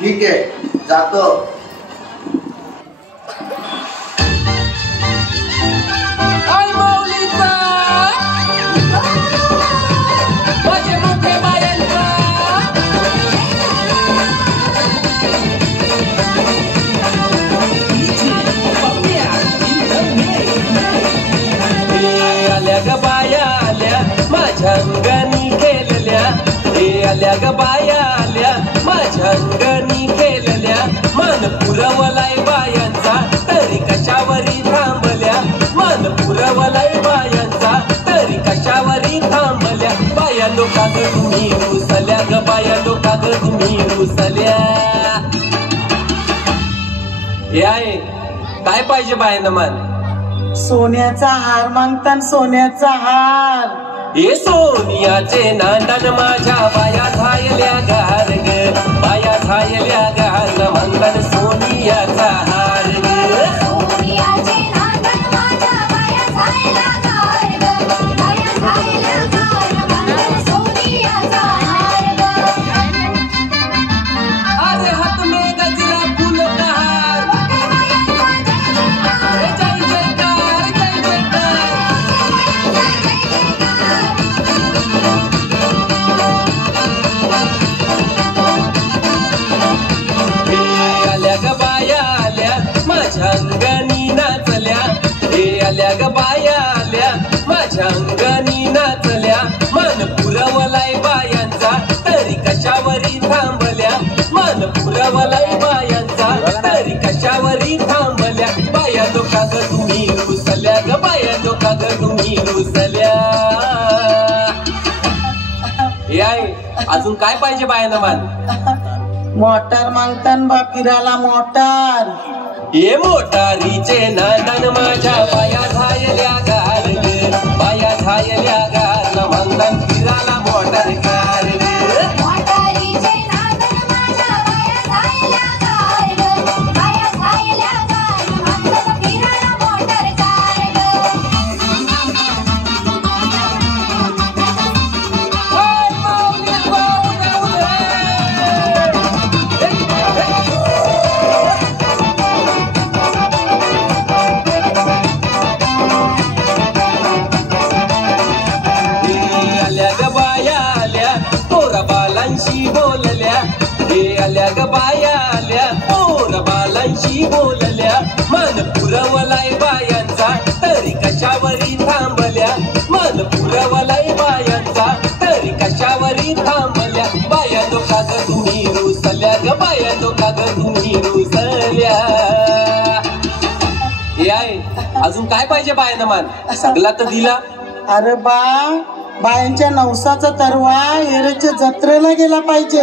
ठीक आहे जातो. माझ्या अंगानी केलेल्या हे आल्या ग बाया आल्या माझ्या अंगानी केलेल्या मान पुरवलाय बायांचा तरी कशावरी थांबल्या मान पुरवलाय बायांचा तरी कशावरी थांबल्या बाया लोका ग तुम्ही रुसल्या ग बाया लोका ग तुम्ही रुसल्या. हे आहे काय पाहिजे बायांना मान? सोन्याचा हार मागतान सोन्याचा हार. हे सोनियाचे नांदन माझ्या बाया झायल्या गार ग बाया झायल्या गार म्हणतात सोनियाचा हार ग. सोनियाचे नांदन माझ्या बाया झायल्या गार ग बाया झायल्या गार म्हणतात सोनियाचा हार ग. अरे हात में गजरा फूल का हार जय जयकार जय जयकार. माझ्या अंगानी नाचल्या हे आल्या ग बाया आल्या माझ्या अंगानी नाचल्या मान पुरवलाय बायांचा तरी कशावरी थांबल्या मान पुरवलाय बायांचा तरी कशावरी थांबल्या बाया लोका ग तुम्ही रुसल्या ग बाया लोका ग तुम्ही रुसल्या. हे आहे अजून काय पाहिजे बायांना मान? मोटार मागतान बा फिरायला मोटार. हे मोटारीचे नांदन माझ्या बाया झायल्या गार ग बाया झायल्या गार म्हणतात फिरायला मोटार कार ग. मोटारीचे नांदन माझ्या बाया झायल्या गार ग बाया झायल्या गार म्हणतात फिरायला मोटार कार ग. बालांशी बोलल्या हे आल्या ग बाया आल्या पोर बालांशी बोलल्या मान पुरवलाय बायांचा तरी कशावरी थांबल्या मान पुरवलाय बायांचा तरी कशावरी थांबल्या बाया लोका ग तुम्ही रुसल्या ग बाया लोका ग तुम्ही रुसल्या. हे आहे अजून काय पाहिजे बायांना मान? सगळा तर दिला. अरे बा बायांच्या नवसाचा तरवा एरेच्या जत्रेला गेला पाहिजे.